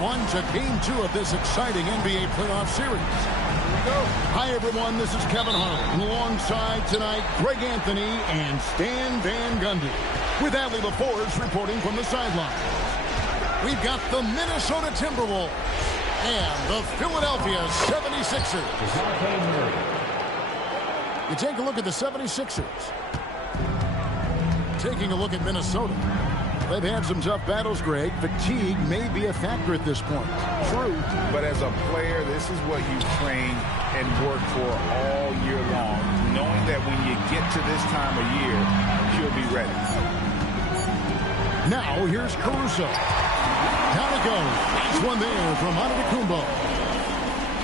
everyone, to Game 2 of this exciting NBA playoff series. Here we go. Hi, everyone. This is Kevin Harlan. Alongside tonight, Greg Anthony and Stan Van Gundy. With Adley LaForce reporting from the sideline. We've got the Minnesota Timberwolves and the Philadelphia 76ers. You take a look at the 76ers. Taking a look at Minnesota. They've had some tough battles, Greg. Fatigue may be a factor at this point. True, but as a player, this is what you train and work for all year long, knowing that when you get to this time of year, you'll be ready. Now, here's Caruso. Down it goes. Nice one there from Antetokounmpo.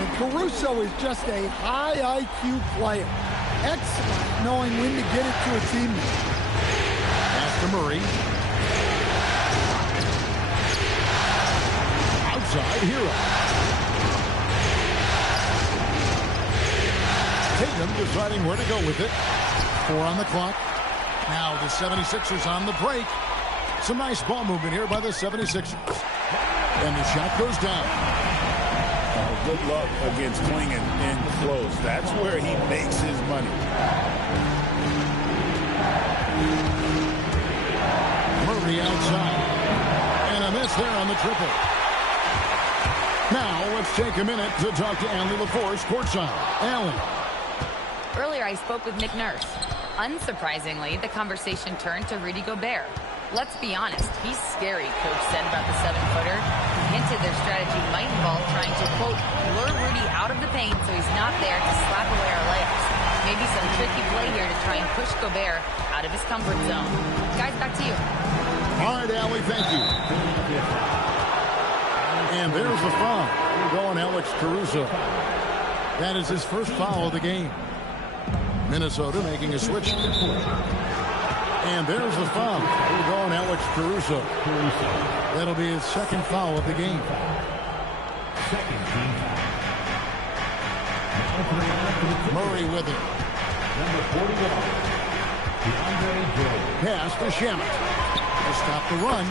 And Caruso is just a high IQ player. Excellent knowing when to get it to a teammate. Pass to Murray. Outside, Hero. Tatum deciding where to go with it. 4 on the clock. Now the 76ers on the break. Some nice ball movement here by the 76ers. And the shot goes down. Good luck against playing in close. That's where he makes his money. Murray outside. And a miss there on the triple. Now, let's take a minute to talk to Adley LaForce courtside. Allen. Earlier, I spoke with Nick Nurse. Unsurprisingly, the conversation turned to Rudy Gobert. Let's be honest, he's scary, Coach said about the 7-footer. He hinted their strategy might involve trying to, quote, lure Rudy out of the paint so he's not there to slap away our layups. Maybe some tricky play here to try and push Gobert out of his comfort zone. Guys, back to you. All right, Allie, thank you. And there's the foul. Going Alex Caruso. That is his first foul of the game. Minnesota making a switch. And there's the foul. Going Alex Caruso. That'll be his second foul of the game. Murray with it. Number 41, Pass to Shamet. To stop the run.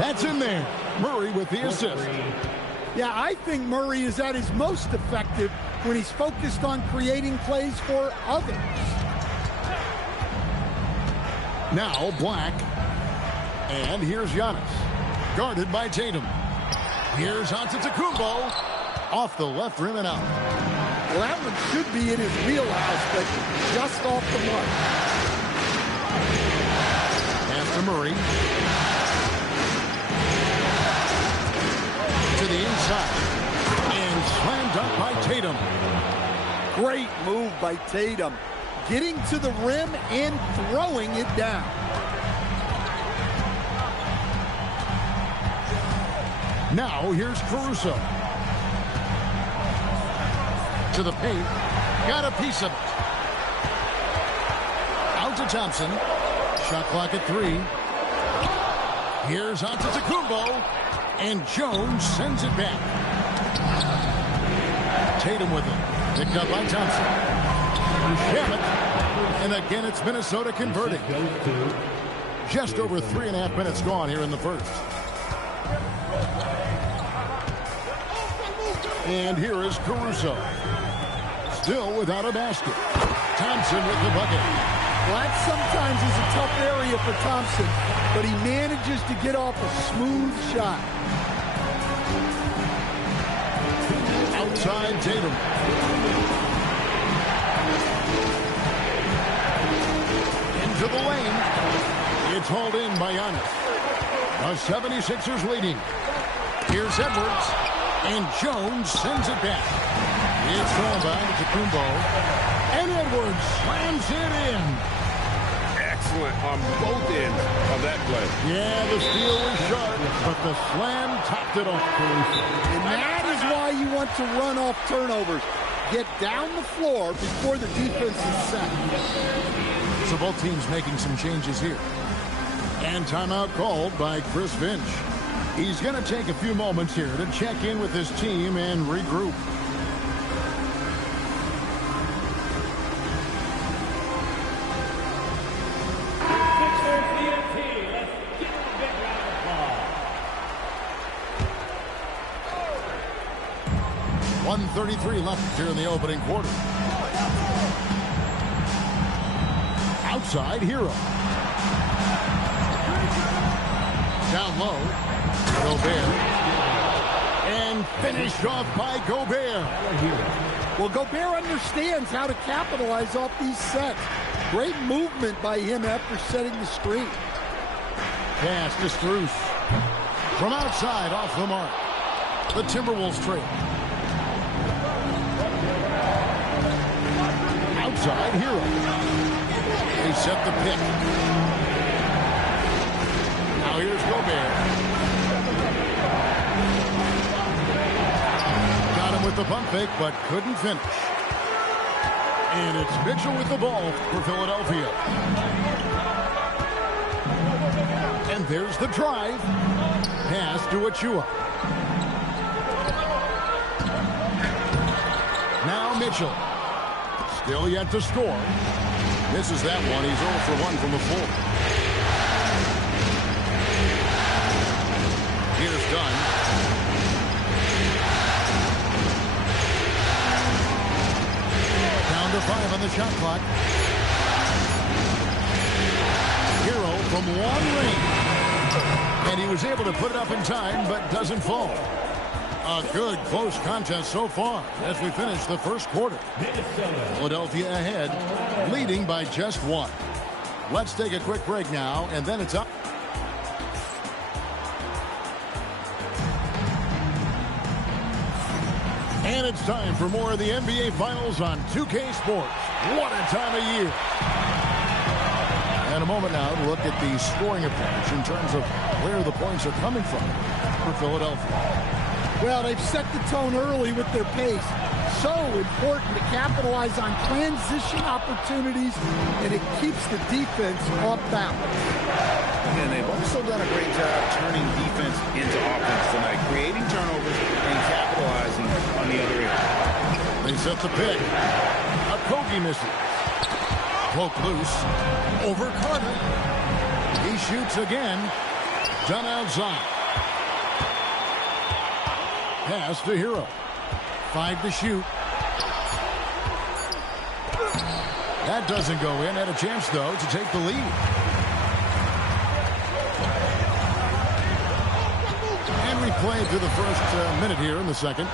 That's in there. Murray with the assist. Yeah, I think Murray is at his most effective when he's focused on creating plays for others. Now Black. And here's Giannis. Guarded by Tatum. Here's Antetokounmpo. Off the left rim and out. Well, that one should be in his wheelhouse, but just off the mark. Pass to Murray. To the inside. And slammed dunk by Tatum. Great move by Tatum. Getting to the rim and throwing it down. Now here's Caruso. To the paint. Got a piece of it. Out to Thompson. Shot clock at 3. Here's Antetokounmpo. And Jones sends it back. Tatum with it. Picked up by Thompson. Shamet. And again, it's Minnesota converting. Just over 3.5 minutes gone here in the first. And here is Caruso. Still without a basket. Thompson with the bucket. Well, that sometimes is a tough area for Thompson, but he manages to get off a smooth shot. Outside Tatum. Into the lane. It's hauled in by Giannis. The 76ers leading. Here's Edwards. And Jones sends it back. It's thrown by Antetokounmpo. And Edwards slams it in. Excellent on both ends of that play. Yeah, the steal was sharp, but the slam topped it off. And that is why you want to run off turnovers. Get down the floor before the defense is set. So both teams making some changes here. And timeout called by Chris Finch. He's going to take a few moments here to check in with his team and regroup. 2:33 left here in the opening quarter. Outside, Hero. Down low. Gobert. And finished off by Gobert. Well, Gobert understands how to capitalize off these sets. Great movement by him after setting the screen. Pass to Strus. From outside, off the mark. The Timberwolves trail. Outside, Hero. They set the pick. Now here's Gobert. Got him with the pump fake, but couldn't finish. And it's Mitchell with the ball for Philadelphia. And there's the drive. Pass to Achua. Now Mitchell. Still yet to score. Misses that one. He's 0 for 1 from the floor. Here's Dunn. Down to 5 on the shot clock. Hero from long range. And he was able to put it up in time, but doesn't fall. A good, close contest so far as we finish the first quarter. Philadelphia ahead, leading by just 1. Let's take a quick break now, and then it's up. And it's time for more of the NBA Finals on 2K Sports. What a time of year. And a moment now to look at the scoring approach in terms of where the points are coming from for Philadelphia. Well, they've set the tone early with their pace. So important to capitalize on transition opportunities, and it keeps the defense off balance. And they've also done a great job turning defense into offense tonight, creating turnovers and capitalizing on the other end. They set the pick. Okogie misses. Poke loose. Over Carter. He shoots again. Done outside. Pass to Hero. 5 to shoot. That doesn't go in. Had a chance, though, to take the lead. And we play through the first minute here in the second.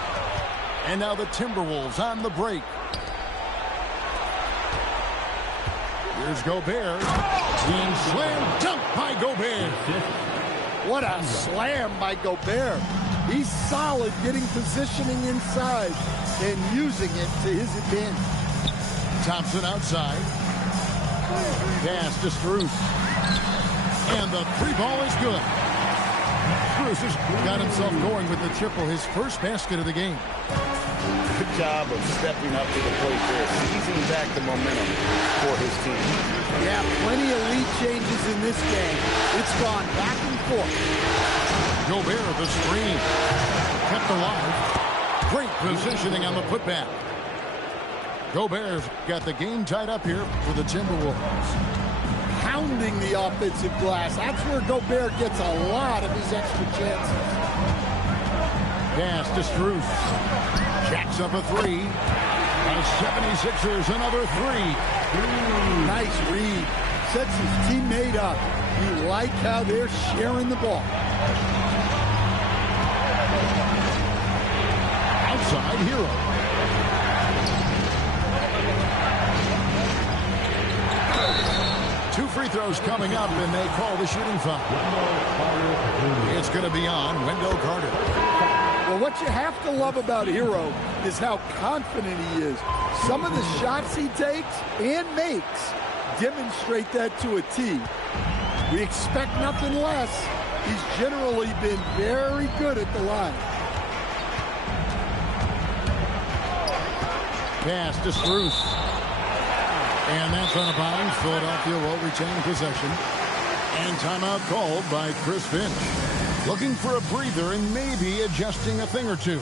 And now the Timberwolves on the break. Here's Gobert. And slam dunk by Gobert. What a slam by Gobert. He's solid getting positioning inside and using it to his advantage. Thompson outside. Pass to Strus. And the 3 ball is good. Strus has got himself going with the triple, his first basket of the game. Good job of stepping up to the plate there, seizing back the momentum for his team. Yeah, plenty of lead changes in this game. It's gone back and forth. Gobert, the screen. Kept alive. Great positioning on the putback. Gobert's got the game tied up here for the Timberwolves. Pounding the offensive glass. That's where Gobert gets a lot of his extra chances. Pass to Strus. Jacks up a 3. The 76ers another 3. Nice read. Sets his teammate up. You like how they're sharing the ball. Outside, Hero. Two free throws coming up, and they call the shooting foul. It's going to be on Wendell Carter. Well, what you have to love about Hero is how confident he is. Some of the shots he takes and makes demonstrate that to a T. We expect nothing less. He's generally been very good at the line. Pass to Strus. And that's on a bounce. Philadelphia will retain possession. And timeout called by Chris Finch. Looking for a breather and maybe adjusting a thing or two.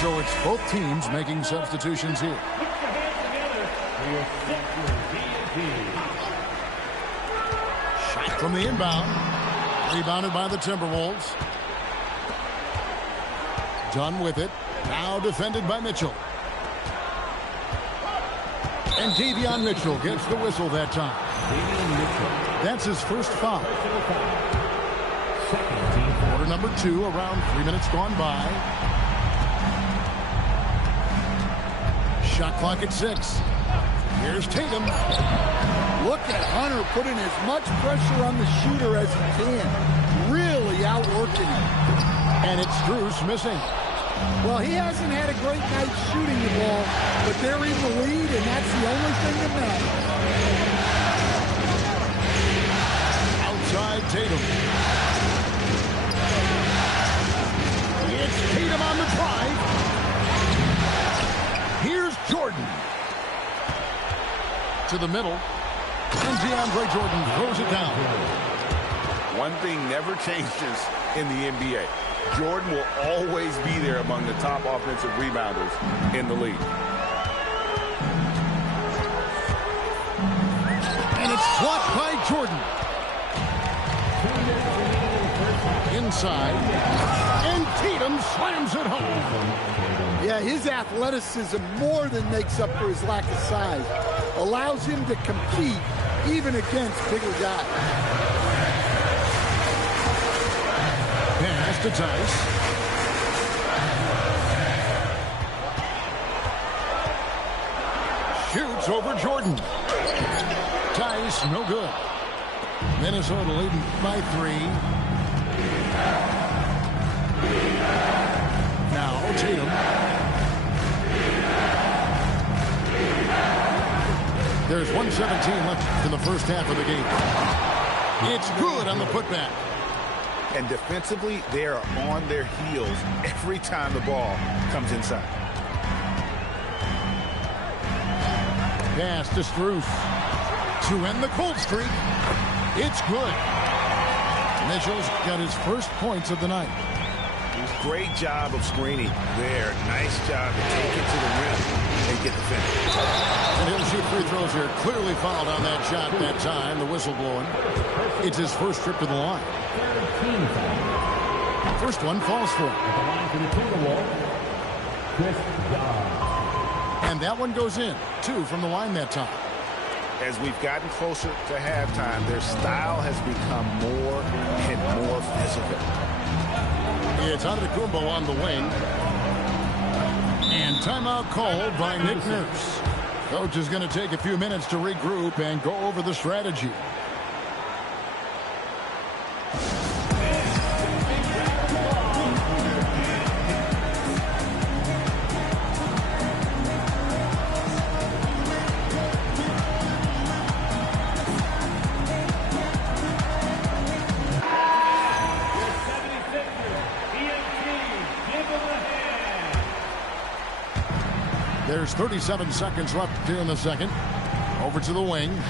So it's both teams making substitutions here. Shot From the inbound. Rebounded by the Timberwolves. Done with it. Now defended by Mitchell. And Davion Mitchell gets the whistle that time. That's his first foul. Quarter number 2, around 3 minutes gone by. Shot clock at 6. Here's Tatum. Look at Hunter putting as much pressure on the shooter as he can. Really outworking him. And it's Strus missing. Well, he hasn't had a great night shooting the ball, but they're in the lead, and that's the only thing that matters. Outside Tatum. It's Tatum on the drive. Here's Jordan. To the middle. And DeAndre Jordan throws it down. One thing never changes in the NBA. Jordan will always be there among the top offensive rebounders in the league. And it's blocked by Jordan. Inside. And Tatum slams it home. Yeah, his athleticism more than makes up for his lack of size. Allows him to compete even against bigger guys. Pass to Tice. Shoots over Jordan. Tice, no good. Minnesota leading by 3. Now Tatum. There's 1:17 left in the first half of the game. It's good on the putback. And defensively, they are on their heels every time the ball comes inside. Pass to Strus. To end the cold streak. It's good. Mitchell's got his first points of the night. Great job of screening there. Nice job to take it to the rim and get the finish. And he'll shoot free throws here. Clearly fouled on that shot that time. The whistle blowing. It's his first trip to the line. First one falls for him. And that one goes in. 2 from the line that time. As we've gotten closer to halftime, their style has become more and more physical. It's Antetokounmpo on the wing. And timeout called by Nick Nurse. Coach is going to take a few minutes to regroup and go over the strategy. There's 37 seconds left here in the second. Over to the wing.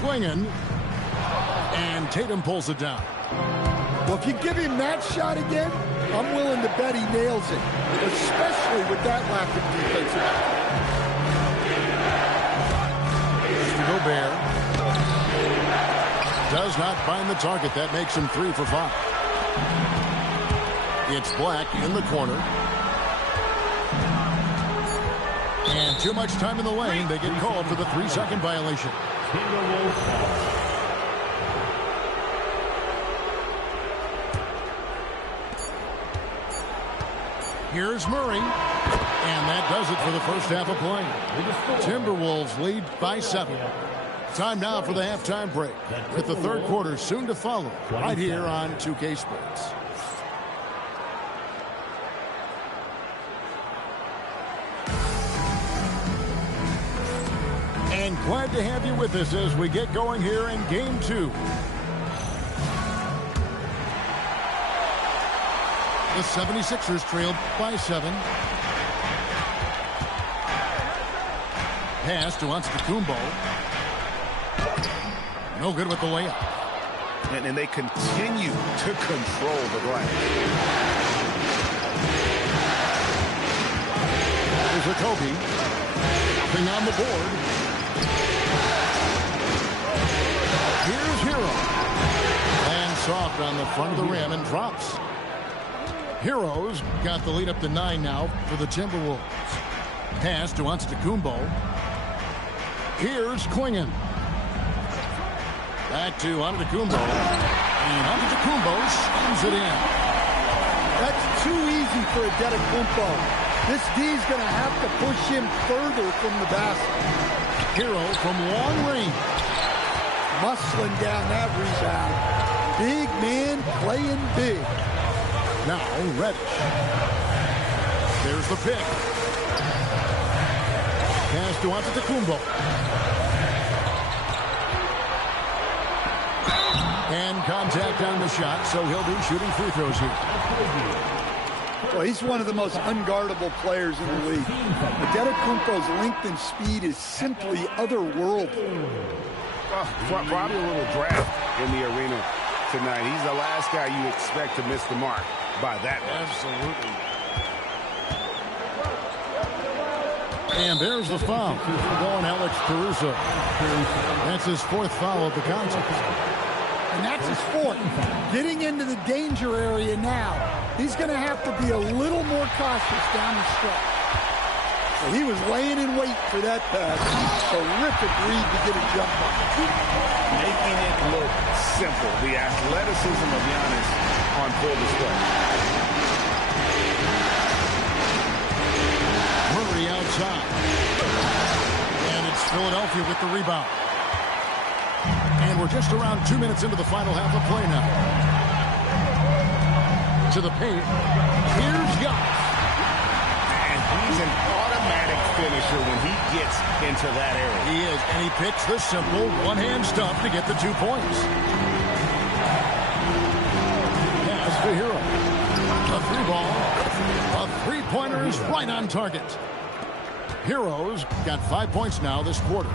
Swinging. And Tatum pulls it down. Well, if you give him that shot again, I'm willing to bet he nails it, especially with that lack of defensive. To Gobert. Does not find the target. That makes him 3 for 5. It's Black in the corner. And too much time in the lane. They get called for the 3-second violation. Here's Murray. And that does it for the first half of play. Timberwolves lead by 7. Time now for the halftime break, with the third quarter soon to follow, right here on 2K Sports. And glad to have you with us as we get going here in Game 2. The 76ers trailed by 7. Pass to Antetokounmpo. No good with the layup. And they continue to control the glass. Here's a Kobe. Nothing on the board. Here's Hero. soft on the front of the rim and drops. Heroes got the lead up to 9 now for the Timberwolves. Pass to Antetokounmpo. Here's Klingon. Back to Antetokounmpo. And Antetokounmpo slams it in. That's too easy for Antetokounmpo. This D's going to have to push him further from the basket. Hero from long range. Muscling down that rebound. Big man playing big. Now Reddish. There's the pick. Pass to Antetokounmpo. And contact on the shot, so he'll be shooting free throws here. Well, he's one of the most unguardable players in the league. Antetokounmpo's length and speed is simply otherworldly. Well, probably a little draft in the arena tonight. He's the last guy you expect to miss the mark by that much. Absolutely. And there's the foul. Going Alex Caruso. That's his 4th foul of the contest. And that's his 4th. Getting into the danger area now. He's going to have to be a little more cautious down the stretch. So he was laying in wait for that pass. Terrific read to get a jump on. Making it look simple. The athleticism of Giannis on full display. Murray outside. And it's Philadelphia with the rebound. And we're just around 2 minutes into the final half of play now. To the paint. Here's Giannis. And he's an automatic finisher when he gets into that area. He is, and he picks the simple one-hand stuff to get the 2 points. Pass to Hero. A 3-ball. A 3-pointer is right on target. Heroes got 5 points now this quarter.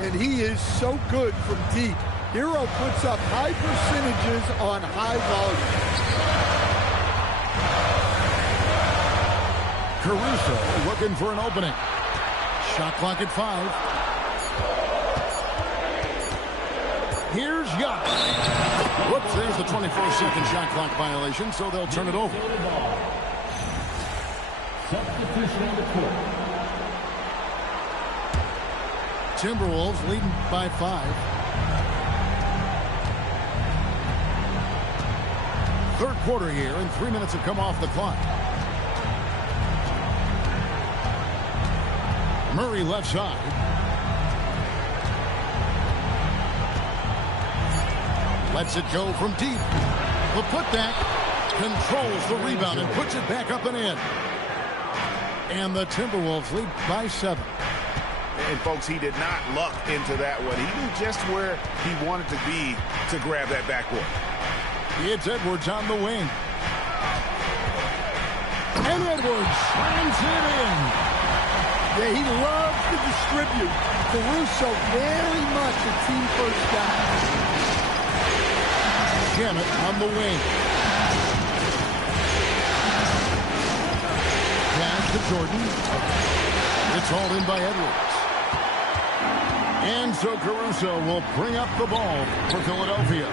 And he is so good from deep. Hero puts up high percentages on high volume. Caruso looking for an opening. Shot clock at 5. Here's Giannis. Whoops, there's the 24-second shot clock violation, so they'll turn it over. Substitution on the court. Timberwolves leading by 5. Third quarter here, and 3 minutes have come off the clock. Murray left side. Lets it go from deep. The putback controls the rebound and puts it back up and in. And the Timberwolves lead by 7. And, folks, he did not luck into that one. He knew just where he wanted to be to grab that backboard. It's Edwards on the wing. And Edwards slams it in. Yeah, he loves to distribute. Caruso very much a team first guy. Janet on the wing. Pass to Jordan. It's hauled in by Edwards. And so Caruso will bring up the ball for Philadelphia.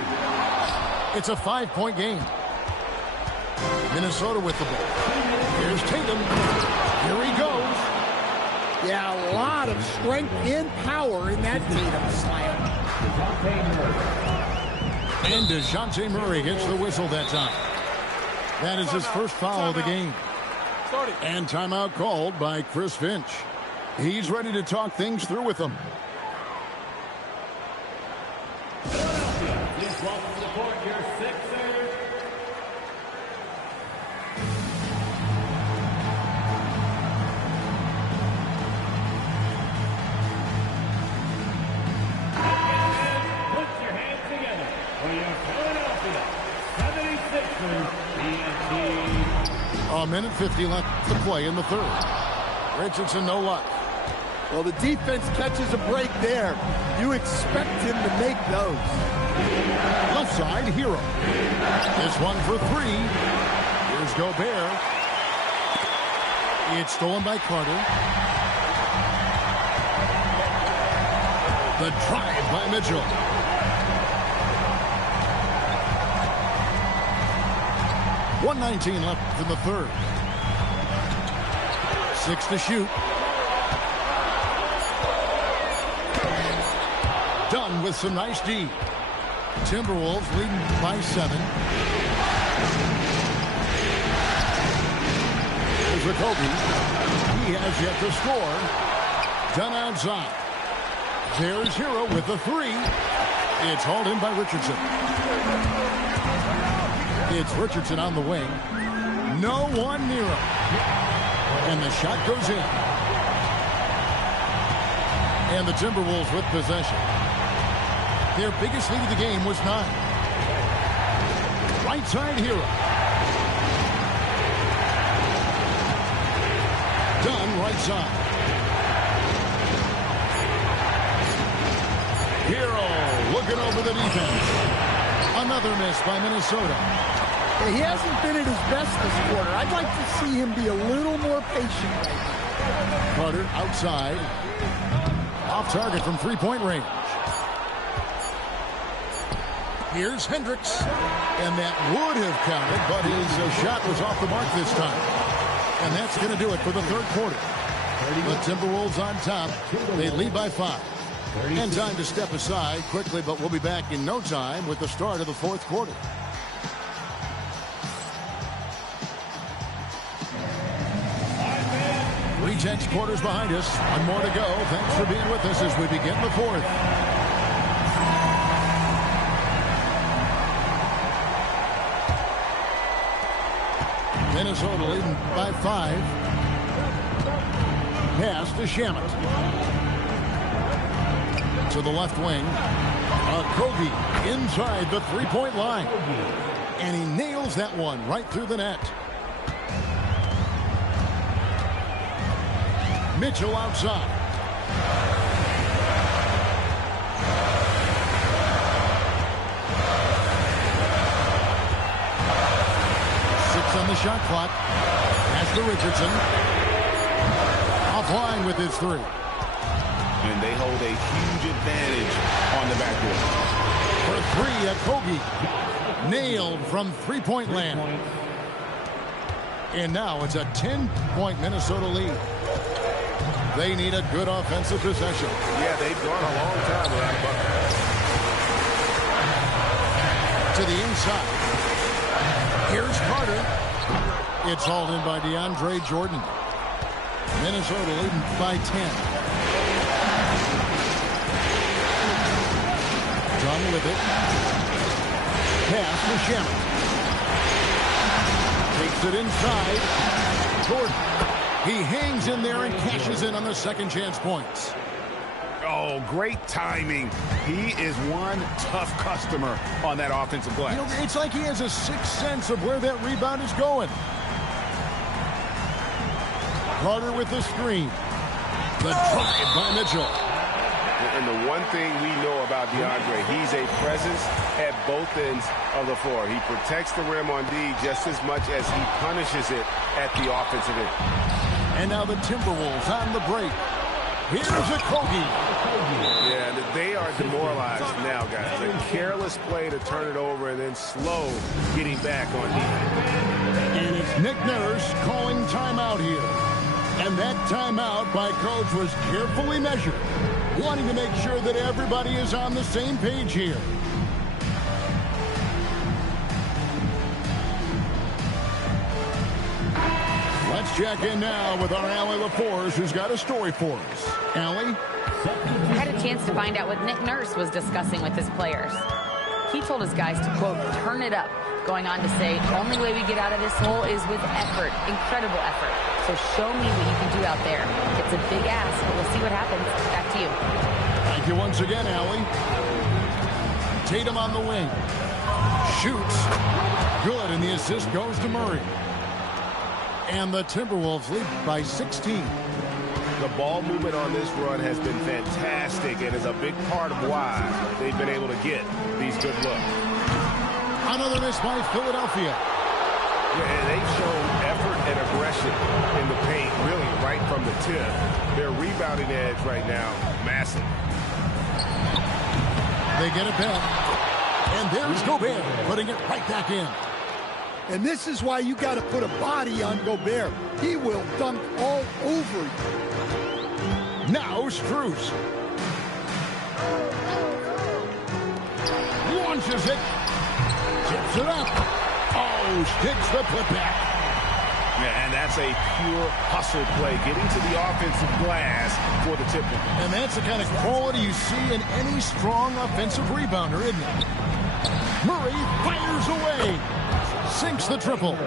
It's a 5-point game. Minnesota with the ball. Here's Tatum. Here he goes. Yeah, a lot of strength and power in that Tatum slam. And DeJounte Murray gets the whistle that time. That is his first foul of the game. And timeout called by Chris Finch. He's ready to talk things through with them. Please welcome to court your Sixers. Put your hands together for your Philadelphia 76ers TNT. A minute 50 left to play in the third. Richardson, no luck. Well, the defense catches a break there. You expect him to make those. Left side, Hero. This one for 3. Here's Gobert. It's stolen by Carter. The drive by Mitchell. 1:19 left in the third. 6 to shoot. Done with some nice D. Timberwolves leading by 7. Here's Kobe. He has yet to score. Done outside. There's Hero with the 3. It's hauled in by Richardson. It's Richardson on the wing. No one near him. And the shot goes in. And the Timberwolves with possession. Their biggest lead of the game was 9. Right side Hero. Done right side. Hero looking over the defense. Another miss by Minnesota. He hasn't been at his best this quarter. I'd like to see him be a little more patient right now. Carter outside. Off target from three-point range. Here's Hendricks. And that would have counted, but his shot was off the mark this time. And that's going to do it for the third quarter. The Timberwolves on top. They lead by 5. And time to step aside quickly, but we'll be back in no time with the start of the fourth quarter. Tense quarters behind us. One more to go. Thanks for being with us as we begin the fourth. Minnesota leading by 5. Pass to Shamet. To the left wing. Kogi inside the three-point line. And he nails that one right through the net. Mitchell outside. Six on the shot clock. Pass to Richardson. Offline with his 3. And they hold a huge advantage on the backcourt. For 3 at Kogi. Nailed from three-point land. And now it's a 10-point Minnesota lead. They need a good offensive possession. Yeah, they've gone a long time without a bucket. To the inside. Here's Carter. It's hauled in by DeAndre Jordan. Minnesota leading by 10. Done with it. Pass to Shamet. Takes it inside. Jordan. He hangs in there and cashes in on the second chance points. Oh, great timing. He is one tough customer on that offensive glass. You know, it's like he has a sixth sense of where that rebound is going. Carter with the screen. The drive by Mitchell. And the one thing we know about DeAndre, he's a presence at both ends of the floor. He protects the rim on D just as much as he punishes it at the offensive end. And now the Timberwolves on the break. Here's a Kogi. Yeah, they are demoralized now, guys. A careless play to turn it over and then slow getting back on defense. And it's Nick Nurse calling timeout here. And that timeout by Coach was carefully measured, wanting to make sure that everybody is on the same page here. Let's check in now with our Allie LaForce, who's got a story for us. Allie? I had a chance to find out what Nick Nurse was discussing with his players. He told his guys to, quote, turn it up, going on to say, only way we get out of this hole is with effort, incredible effort. So show me what you can do out there. It's a big ask, but we'll see what happens. Back to you. Thank you once again, Allie. Tatum on the wing. Shoots. Good, and the assist goes to Murray. And the Timberwolves lead by 16. The ball movement on this run has been fantastic and is a big part of why they've been able to get these good looks. Another miss by Philadelphia. Yeah, and they've shown effort and aggression in the paint, really right from the tip. Their rebounding edge right now, massive. They get it back. And there's Gobert putting it right back in. And this is why you got to put a body on Gobert. He will dunk all over you. Now Strus. Launches it. Tips it up. Oh, sticks the putback. Yeah, and that's a pure hustle play, getting to the offensive glass for the tip-in. And that's the kind of quality you see in any strong offensive rebounder, isn't it? Murray fires away. Sinks the triple.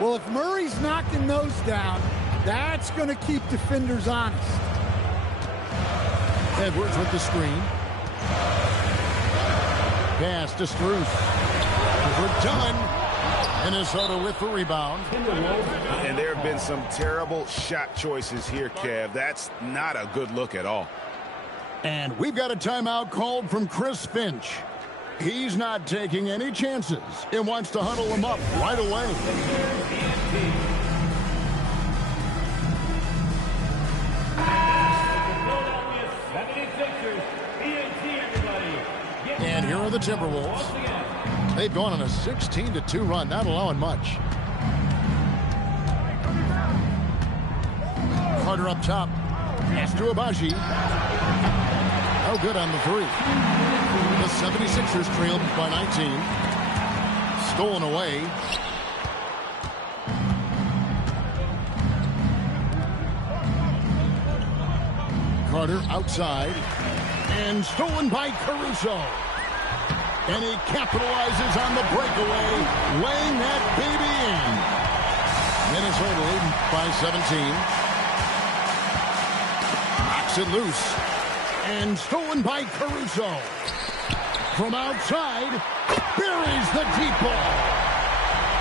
Well, if Murray's knocking those down, that's going to keep defenders honest. Edwards with the screen. Pass to Strus. For done. Minnesota with the rebound. And there have been some terrible shot choices here, Kev. That's not a good look at all. And we've got a timeout called from Chris Finch. He's not taking any chances. He wants to huddle them up right away. And here are the Timberwolves. They've gone on a 16-2 run, not allowing much. Carter up top. Pass to Abaji. Oh, good on the three. The 76ers trailed by 19. Stolen away. Carter outside. And stolen by Caruso. And he capitalizes on the breakaway, laying that baby in. Minnesota leading by 17. Knocks it loose. And stolen by Caruso. From outside, buries the deep ball.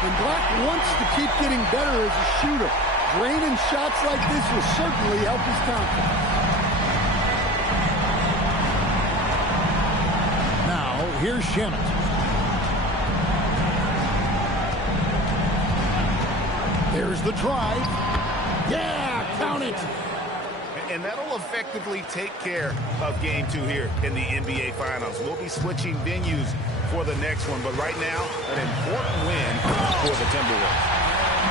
And Black wants to keep getting better as a shooter. Draining shots like this will certainly help his confidence. Here's Shannon. There's the drive. Yeah, count it. And that'll effectively take care of Game 2 here in the NBA Finals. We'll be switching venues for the next one, but right now, an important win for the Timberwolves.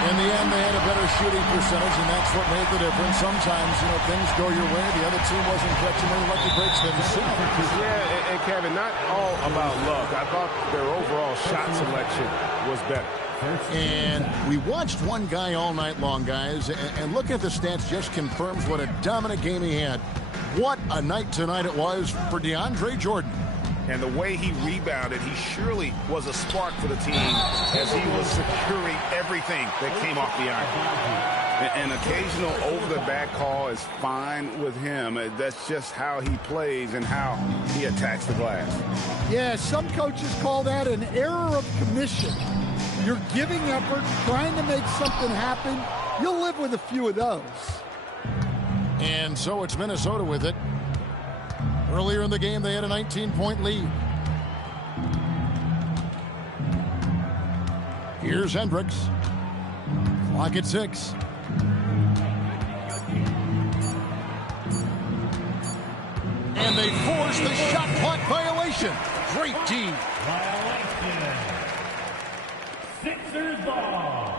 In the end, they had a better shooting percentage, and that's what made the difference. Sometimes, things go your way. The other team wasn't catching any lucky breaks themselves. Yeah, and Kevin, not all about luck. I thought their overall shot selection was better. And we watched one guy all night long, guys, and look at the stats just confirms what a dominant game he had. What a night tonight it was for DeAndre Jordan. And the way he rebounded, he surely was a spark for the team as he was securing everything that came off the iron. An occasional over-the-back call is fine with him. That's just how he plays and how he attacks the glass. Yeah, some coaches call that an error of commission. You're giving effort, trying to make something happen. You'll live with a few of those. And so it's Minnesota with it. Earlier in the game, they had a 19-point lead. Here's Hendricks. Clock at 6. And they force the shot clock violation. Great D. Violation. Sixers ball.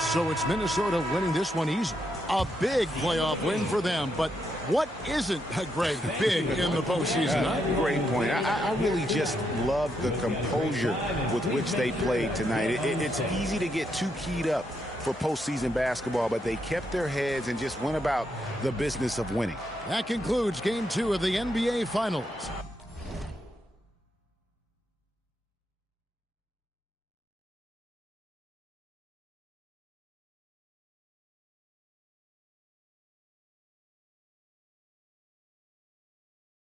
So it's Minnesota winning this one easy. A big playoff win for them. But what isn't, Greg, big in the postseason? Great point. I really just love the composure with which they played tonight. It's easy to get too keyed up for postseason basketball, but they kept their heads and just went about the business of winning. That concludes Game 2 of the NBA Finals.